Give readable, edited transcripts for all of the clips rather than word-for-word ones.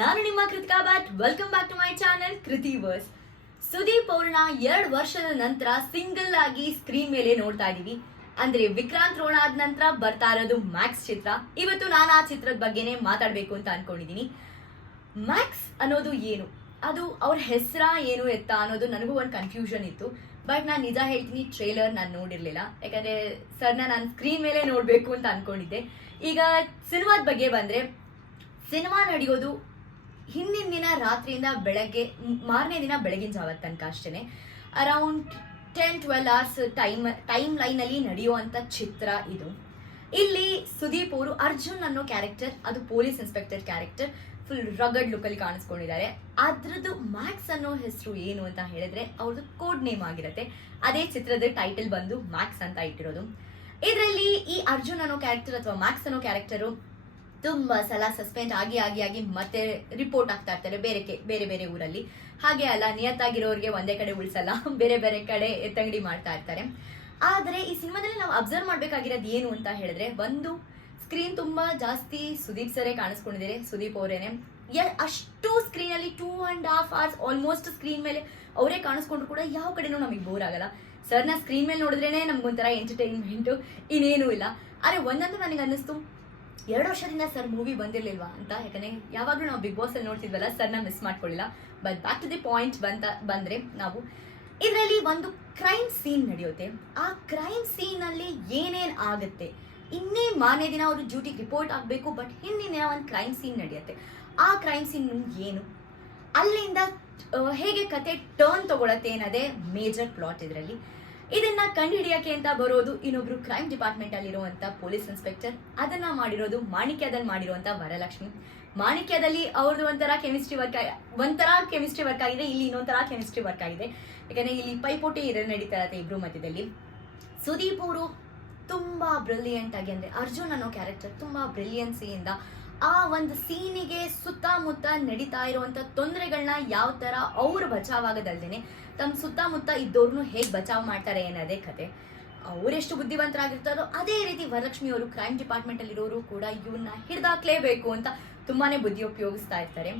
ನಾನು ನಿಮ್ಮ Kritika Bhat. Welcome back to my channel Kritiverse. Sudeep ಅವ್ರನ್ನ 2 ವರ್ಷದ ನಂತರ ಸಿಂಗಲ್ ಆಗಿ ಸ್ಕ್ರೀನ್ ಮೇಲೆ ನೋಡ್ತಾ ಇದೀವಿ. ಅಂದ್ರೆ ವಿಕ್ರಾಂತ್ ರೋಣ ಆದ ನಂತರ ಬರ್ತಾ ಇರೋದು ಮ್ಯಾಕ್ಸ್ ಚಿತ್ರ. ಇವತ್ತು ನಾನು ಆ ಚಿತ್ರದ ಬಗ್ಗೆನೇ ಮಾತಾಡ್ಬೇಕು ಅಂತ ಅನ್ಕೊಂಡಿದೀನಿ. ಮ್ಯಾಕ್ಸ್ ಅನ್ನೋದು ಏನು, ಅದು ಅವ್ರ ಹೆಸರ ಏನು ಎತ್ತ ಅನ್ನೋದು ನನಗೂ ಒಂದು ಕನ್ಫ್ಯೂಷನ್ ಇತ್ತು. ಬಟ್ ನಾನು ನಿಜ ಹೇಳ್ತೀನಿ, ಟ್ರೇಲರ್ ನಾನು ನೋಡಿರ್ಲಿಲ್ಲ. ಯಾಕಂದ್ರೆ ಸರ್ನ ನಾನು ಸ್ಕ್ರೀನ್ ಮೇಲೆ ನೋಡ್ಬೇಕು ಅಂತ ಅನ್ಕೊಂಡಿದ್ದೆ. ಈಗ ಸಿನಿಮಾದ ಬಗ್ಗೆ ಬಂದ್ರೆ, ಸಿನಿಮಾ ನಡೆಯೋದು ಹಿಂದಿನ ದಿನ ರಾತ್ರಿಯಿಂದ ಬೆಳಗ್ಗೆ, ಮಾರನೇ ದಿನ ಬೆಳಗಿನ ಜಾವ ತನಕ ಅಷ್ಟೇ. ಅರೌಂಡ್ 10-12 ಅವರ್ಸ್ ಟೈಮ್ ಲೈನ್ ಅಲ್ಲಿ ನಡೆಯುವಂತ ಚಿತ್ರ ಇದು. ಇಲ್ಲಿ ಸುದೀಪ್ ಅವರು ಅರ್ಜುನ್ ಅನ್ನೋ ಕ್ಯಾರೆಕ್ಟರ್, ಅದು ಪೊಲೀಸ್ ಇನ್ಸ್ಪೆಕ್ಟರ್ ಕ್ಯಾರೆಕ್ಟರ್, ಫುಲ್ ರಗಡ್ ಲುಕ್ ಅಲ್ಲಿ ಕಾಣಿಸ್ಕೊಂಡಿದ್ದಾರೆ. ಅದ್ರದ್ದು ಮ್ಯಾಕ್ಸ್ ಅನ್ನೋ ಹೆಸರು ಏನು ಅಂತ ಹೇಳಿದ್ರೆ ಅವ್ರದ್ದು ಕೋಡ್ ನೇಮ್ ಆಗಿರುತ್ತೆ. ಅದೇ ಚಿತ್ರದ ಟೈಟಲ್ ಬಂದು ಮ್ಯಾಕ್ಸ್ ಅಂತ ಇಟ್ಟಿರೋದು. ಇದರಲ್ಲಿ ಈ ಅರ್ಜುನ್ ಅನ್ನೋ ಕ್ಯಾರೆಕ್ಟರ್ ಅಥವಾ ಮ್ಯಾಕ್ಸ್ ಅನ್ನೋ ಕ್ಯಾರೆಕ್ಟರು ತುಂಬಾ ಸಲ ಸಸ್ಪೆಂಡ್ ಆಗಿ ಮತ್ತೆ ರಿಪೋರ್ಟ್ ಆಗ್ತಾ ಇರ್ತಾರೆ ಬೇರೆ ಬೇರೆ ಊರಲ್ಲಿ. ಹಾಗೆ ಅಲ್ಲ, ನಿಯತ್ತಾಗಿರೋರಿಗೆ ಒಂದೇ ಕಡೆ ಉಳಿಸಲ್ಲ, ಬೇರೆ ಬೇರೆ ಕಡೆ ಎತ್ತಂಗಡಿ ಮಾಡ್ತಾ ಇರ್ತಾರೆ. ಆದ್ರೆ ಈ ಸಿನಿಮಾದಲ್ಲಿ ನಾವು ಅಬ್ಸರ್ವ್ ಮಾಡ್ಬೇಕಾಗಿರೋದು ಏನು ಅಂತ ಹೇಳಿದ್ರೆ, ಒಂದು ಸ್ಕ್ರೀನ್ ತುಂಬಾ ಜಾಸ್ತಿ ಸುದೀಪ್ ಸರೇ ಕಾಣಿಸ್ಕೊಂಡಿದ್ದಾರೆ. ಸುದೀಪ್ ಅವರೇನೆ ಅಷ್ಟು ಸ್ಕ್ರೀನ್ ಅಲ್ಲಿ 2.5 hours ಆಲ್ಮೋಸ್ಟ್ ಸ್ಕ್ರೀನ್ ಮೇಲೆ ಅವರೇ ಕಾಣಿಸ್ಕೊಂಡ್ರು ಕೂಡ ಯಾವ ಕಡೆನೂ ನಮಗೆ ಬೋರ್ ಆಗಲ್ಲ. ಸರ್ನ ಸ್ಕ್ರೀನ್ ಮೇಲೆ ನೋಡಿದ್ರೇನೆ ನಮ್ಗೊಂಥರ ಎಂಟರ್ಟೈನ್ಮೆಂಟ್, ಇನ್ನೇನು ಇಲ್ಲ. ಆದ್ರೆ ಒಂದಂತೂ ನನಗೆ ಅನ್ನಿಸ್ತು, 2 ವರ್ಷದಿಂದ ಸರ್ ಮೂವಿ ಬಂದಿರ್ಲಿಲ್ವಾ ಅಂತ. ಯಾಕಂದ್ರೆ ಯಾವಾಗಲೂ ನಾವು ಬಿಗ್ ಬಾಸ್ ಅಲ್ಲಿ ನೋಡ್ತಿದ್ವಲ್ಲ, ಸರ್ನ ಮಿಸ್ ಮಾಡ್ಕೊಳ್ಳಿಲ್ಲ. But back to the point ಬಂದ್ರೆ, ನಾವು ಇದರಲ್ಲಿ ಒಂದು ಕ್ರೈಮ್ ಸೀನ್ ನಡೆಯುತ್ತೆ. ಆ ಕ್ರೈಮ್ ಸೀನ್ ಅಲ್ಲಿ ಏನೇನ್ ಆಗುತ್ತೆ, ಇನ್ನೇ ಮಾರನೇ ದಿನ ಅವರು ಡ್ಯೂಟಿಗೆ ರಿಪೋರ್ಟ್ ಆಗಬೇಕು, ಬಟ್ ಹಿಂದಿನ ದಿನ ಒಂದು ಕ್ರೈಮ್ ಸೀನ್ ನಡೆಯುತ್ತೆ. ಆ ಕ್ರೈಮ್ ಸೀನ್ ಏನು, ಅಲ್ಲಿಂದ ಹೇಗೆ ಕತೆ ಟರ್ನ್ ತಗೊಳತ್ತೆ ಅನ್ನೋದೇ ಮೇಜರ್ ಪ್ಲಾಟ್ ಇದರಲ್ಲಿ. ಇದನ್ನ ಕಂಡುಹಿಡಿಯಕ್ಕೆ ಅಂತ ಬರೋದು ಇನ್ನೊಬ್ರು ಕ್ರೈಮ್ ಡಿಪಾರ್ಟ್ಮೆಂಟ್ ಅಲ್ಲಿರುವಂತ ಪೊಲೀಸ್ ಇನ್ಸ್ಪೆಕ್ಟರ್. ಅದನ್ನ ಮಾಡಿರೋದು ಮಾಣಿಕ್ಯದಲ್ಲಿ ಮಾಡಿರುವಂತ ವರಲಕ್ಷ್ಮಿ. ಮಾಣಿಕ್ಯದಲ್ಲಿ ಅವ್ರದ್ದು ಒಂಥರ ಕೆಮಿಸ್ಟ್ರಿ ವರ್ಕ್ ಆಗಿದೆ, ಇಲ್ಲಿ ಇನ್ನೊಂಥರ ಕೆಮಿಸ್ಟ್ರಿ ವರ್ಕ್ ಆಗಿದೆ. ಯಾಕಂದ್ರೆ ಇಲ್ಲಿ ಪೈಪೋಟಿ ನಡೀತಾ ಇರತ್ತೆ ಇಬ್ರು ಮಧ್ಯದಲ್ಲಿ. ಸುದೀಪ್ ಅವರು ತುಂಬಾ ಬ್ರಿಲಿಯಂಟ್ ಆಗಿ, ಅಂದ್ರೆ ಅರ್ಜುನ್ ಅನ್ನೋ ಕ್ಯಾರೆಕ್ಟರ್ ತುಂಬಾ ಬ್ರಿಲಿಯನ್ಸಿಯಿಂದ ಆ ಒಂದು ಸೀನಿಗೆ ಸುತ್ತಮುತ್ತ ನಡೀತಾ ಇರುವಂತ ತೊಂದರೆಗಳನ್ನ ಯಾವ ತರ ಅವ್ರು ಬಚಾವಾಗದಲ್ದೇನೆ ತಮ್ಮ ಸುತ್ತಮುತ್ತ ಇದ್ದವ್ರನ್ನು ಹೇಗೆ ಬಚಾವ್ ಮಾಡ್ತಾರೆ ಅನ್ನೋದೇ ಕತೆ. ಅವರೆಷ್ಟು ಬುದ್ಧಿವಂತರಾಗಿರ್ತಾರೋ ಅದೇ ರೀತಿ ವರಲಕ್ಷ್ಮಿ ಅವರು ಕ್ರೈಮ್ ಡಿಪಾರ್ಟ್ಮೆಂಟ್ ಅಲ್ಲಿ ಇರೋರು ಕೂಡ ಇವನ್ನ ಹಿಡ್ದಾಕ್ಲೇಬೇಕು ಅಂತ ತುಂಬಾನೇ ಬುದ್ಧಿ ಉಪಯೋಗಿಸ್ತಾ ಇರ್ತಾರೆ.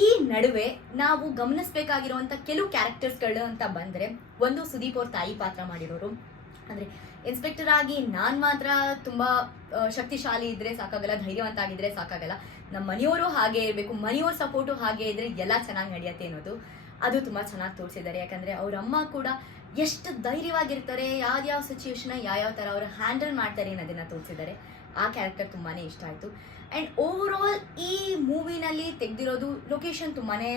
ಈ ನಡುವೆ ನಾವು ಗಮನಿಸಬೇಕಾಗಿರುವಂತ ಕೆಲವು ಕ್ಯಾರೆಕ್ಟರ್ಸ್ಗಳು ಅಂತ ಬಂದ್ರೆ, ಒಂದು ಸುದೀಪ್ ಅವ್ರ ತಾಯಿ ಪಾತ್ರ ಮಾಡಿರೋರು. ಅಂದ್ರೆ ಇನ್ಸ್ಪೆಕ್ಟರ್ ಆಗಿ ನಾನ್ ಮಾತ್ರ ತುಂಬಾ ಶಕ್ತಿಶಾಲಿ ಇದ್ರೆ ಸಾಕಾಗಲ್ಲ, ಧೈರ್ಯವಂತ ಆಗಿದ್ರೆ ಸಾಕಾಗಲ್ಲ, ನಮ್ಮ ಮನೆಯವರು ಹಾಗೆ ಇರಬೇಕು, ಮನೆಯವ್ರ ಸಪೋರ್ಟು ಹಾಗೆ ಇದ್ರೆ ಎಲ್ಲ ಚೆನ್ನಾಗಿ ನಡೆಯುತ್ತೆ ಅನ್ನೋದು ಅದು ತುಂಬಾ ಚೆನ್ನಾಗಿ ತೋರಿಸಿದ್ದಾರೆ. ಯಾಕಂದ್ರೆ ಅವ್ರ ಅಮ್ಮ ಕೂಡ ಎಷ್ಟು ಧೈರ್ಯವಾಗಿರ್ತಾರೆ, ಯಾವ್ಯಾವ ಸಿಚುವೇಶನ್ ಯಾವ ತರ ಅವ್ರು ಹ್ಯಾಂಡಲ್ ಮಾಡ್ತಾರೆ ಅನ್ನೋದನ್ನ ತೋರಿಸಿದ್ದಾರೆ. ಆ ಕ್ಯಾರೆಕ್ಟರ್ ತುಂಬಾನೇ ಇಷ್ಟ ಆಯ್ತು. ಅಂಡ್ ಓವರ್ ಆಲ್ ಈ ಮೂವಿನಲ್ಲಿ ತೆಗೆದಿರೋದು ಲೊಕೇಶನ್ ತುಂಬಾನೇ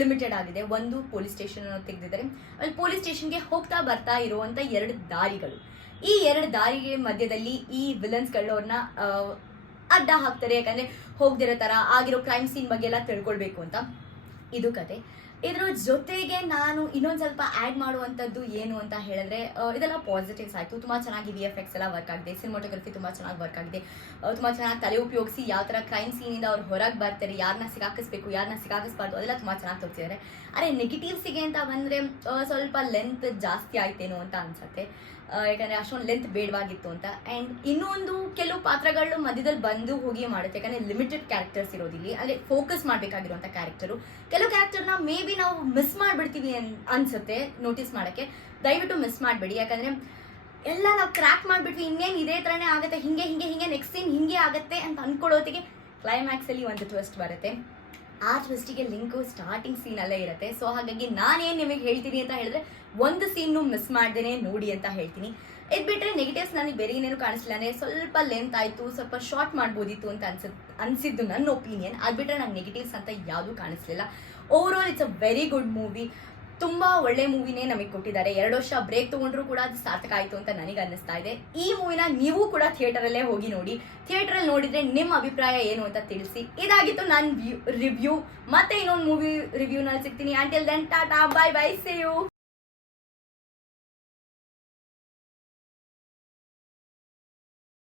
ಲಿಮಿಟೆಡ್ ಆಗಿದೆ. ಒಂದು ಪೊಲೀಸ್ ಸ್ಟೇಷನ್ ತೆಗೆದಿದ್ದಾರೆ. ಅಲ್ಲಿ ಪೊಲೀಸ್ ಸ್ಟೇಷನ್ಗೆ ಹೋಗ್ತಾ ಬರ್ತಾ ಇರುವಂತ 2 ದಾರಿಗಳು. ಈ 2 ದಾರಿಗೆ ಮಧ್ಯದಲ್ಲಿ ಈ ವಿಲನ್ಸ್ಗಳು ಅವ್ರನ್ನ ಅಡ್ಡ ಹಾಕ್ತಾರೆ. ಯಾಕಂದ್ರೆ ಹೋಗ್ದಿರೋ ತರ ಆಗಿರೋ ಕ್ರೈಮ್ ಸೀನ್ ಬಗ್ಗೆ ಎಲ್ಲ ತಿಳ್ಕೊಳ್ಬೇಕು ಅಂತ. ಇದು ಕತೆ. ಇದ್ರ ಜೊತೆಗೆ ನಾನು ಇನ್ನೊಂದ್ ಸ್ವಲ್ಪ ಆಡ್ ಮಾಡುವಂತದ್ದು ಏನು ಅಂತ ಹೇಳಿದ್ರೆ, ಇದೆಲ್ಲ ಪಾಸಿಟಿವ್ಸ್ ಆಯ್ತು. ತುಂಬಾ ಚೆನ್ನಾಗಿ VFX ಎಲ್ಲ ವರ್ಕ್ ಆಗಿದೆ, ಸಿನಿಮಾಟೋಗ್ರಫಿ ತುಂಬಾ ಚೆನ್ನಾಗಿ ವರ್ಕ್ ಆಗಿದೆ, ತುಂಬಾ ಚೆನ್ನಾಗಿ ತಲೆ ಉಪಯೋಗಿಸಿ ಯಾವ ತರ ಕ್ರೈಮ್ ಸೀನ್ ಇಂದ ಅವ್ರು ಹೊರಗೆ ಬರ್ತಾರೆ, ಯಾರನ್ನ ಸಿಗಾಕಿಸ್ಬೇಕು ಯಾರನ್ನ ಸಿಗಾಕಿಸ್ಬಾರ್ದು, ಅದೆಲ್ಲ ತುಂಬಾ ಚೆನ್ನಾಗಿ ತೋರಿಸಿದ್ದಾರೆ. ಅರೆ ನೆಗೆಟಿವ್ಸಿಗೆ ಅಂತ ಬಂದ್ರೆ ಸ್ವಲ್ಪ ಲೆಂತ್ ಜಾಸ್ತಿ ಆಯ್ತೇನೋ ಅಂತ ಅನ್ಸತ್ತೆ. ಯಾಕಂದ್ರೆ ಅಷ್ಟೊಂದು ಲೆಂತ್ ಬೇಡವಾಗಿತ್ತು ಅಂತ. ಅಂಡ್ ಇನ್ನೊಂದು ಕೆಲವು ಪಾತ್ರಗಳು ಮಧ್ಯದಲ್ಲಿ ಬಂದು ಹೋಗಿ ಮಾಡುತ್ತೆ. ಯಾಕಂದ್ರೆ ಲಿಮಿಟೆಡ್ ಕ್ಯಾರೆಕ್ಟರ್ಸ್ ಇರೋದಿಲ್ಲಿ, ಅಂದ್ರೆ ಫೋಕಸ್ ಮಾಡ್ಬೇಕಾಗಿರುವಂತ ಕ್ಯಾರೆಕ್ಟರು. ಕೆಲವು ಕ್ಯಾರೆಕ್ಟರ್ನ ಮೇ ಬಿ ನಾವು ಮಿಸ್ ಮಾಡ್ಬಿಡ್ತೀವಿ ಅನ್ಸುತ್ತೆ ನೋಟಿಸ್ ಮಾಡಕ್ಕೆ. ದಯವಿಟ್ಟು ಮಿಸ್ ಮಾಡಬೇಡಿ. ಯಾಕಂದ್ರೆ ಎಲ್ಲ ನಾವು ಕ್ರ್ಯಾಕ್ ಮಾಡ್ಬಿಟ್ವಿ, ಇನ್ನೇನು ಇದೇ ತರನೇ ಆಗುತ್ತೆ, ಹಿಂಗೆ ಹಿಂಗೆ ಹಿಂಗೆ ನೆಕ್ಸ್ಟ್ ಸೀನ್ ಹಿಂಗೆ ಆಗುತ್ತೆ ಅಂತ ಅನ್ಕೊಳ್ಳೋತ್ತಿಗೆ ಕ್ಲೈಮ್ಯಾಕ್ಸ್ ಅಲ್ಲಿ ಒಂದು ಟ್ವಿಸ್ಟ್ ಬರುತ್ತೆ. ಆ ಟ್ವಿಸ್ಟಿಗೆ ಲಿಂಕು ಸ್ಟಾರ್ಟಿಂಗ್ ಸೀನ್ ಅಲ್ಲೇ ಇರುತ್ತೆ. ಸೊ ಹಾಗಾಗಿ ನಾನೇನು ನಿಮಗೆ ಹೇಳ್ತೀನಿ ಅಂತ ಹೇಳಿದ್ರೆ, ಒಂದು ಸೀನ್ ಮಿಸ್ ಮಾಡ್ದೇನೆ ನೋಡಿ ಅಂತ ಹೇಳ್ತೀನಿ. ಇದು ಬಿಟ್ಟರೆ ನೆಗೆಟಿವ್ಸ್ ನನಗೆ ಬೇರೆ ಏನೇನು ಕಾಣಿಸ್ಲಿಲ್ಲ. ಅಂದರೆ ಸ್ವಲ್ಪ ಲೆಂತ್ ಆಯಿತು, ಸ್ವಲ್ಪ ಶಾರ್ಟ್ ಮಾಡ್ಬೋದಿತ್ತು ಅಂತ ಅನಿಸಿದ್ದು ನನ್ನ ಒಪಿನಿಯನ್. ಅದು ಬಿಟ್ಟರೆ ನಂಗೆ ನೆಗೆಟಿವ್ಸ್ ಅಂತ ಯಾವುದೂ ಕಾಣಿಸ್ಲಿಲ್ಲ. Over all it's a very good movie. ತುಂಬಾ ಒಳ್ಳೆ ಮೂವಿನೇ ನಮಗೆ ಕೊಟ್ಟಿದ್ದಾರೆ. 2 ವರ್ಷ ಬ್ರೇಕ್ ತಗೊಂಡ್ರು ಕೂಡ ಅದು ಸಾರ್ಥಕ ಆಯ್ತು ಅಂತ ನನಗೆ ಅನ್ನಿಸ್ತಾ ಇದೆ. ಈ ಮೂವಿನ ನೀವು ಕೂಡ ಥಿಯೇಟರಲ್ಲೇ ಹೋಗಿ ನೋಡಿ. ಥಿಯೇಟರಲ್ಲಿ ನೋಡಿದ್ರೆ ನಿಮ್ಮ ಅಭಿಪ್ರಾಯ ಏನು ಅಂತ ತಿಳಿಸಿ. ಇದಾಗಿತ್ತು ನನ್ನ ರಿವ್ಯೂ. ಮತ್ತೆ ಇನ್ನೊಂದು ಮೂವಿ ರಿವ್ಯೂನಲ್ಲಿ ಸಿಗ್ತೀನಿ. Until then tata, bye bye, see you.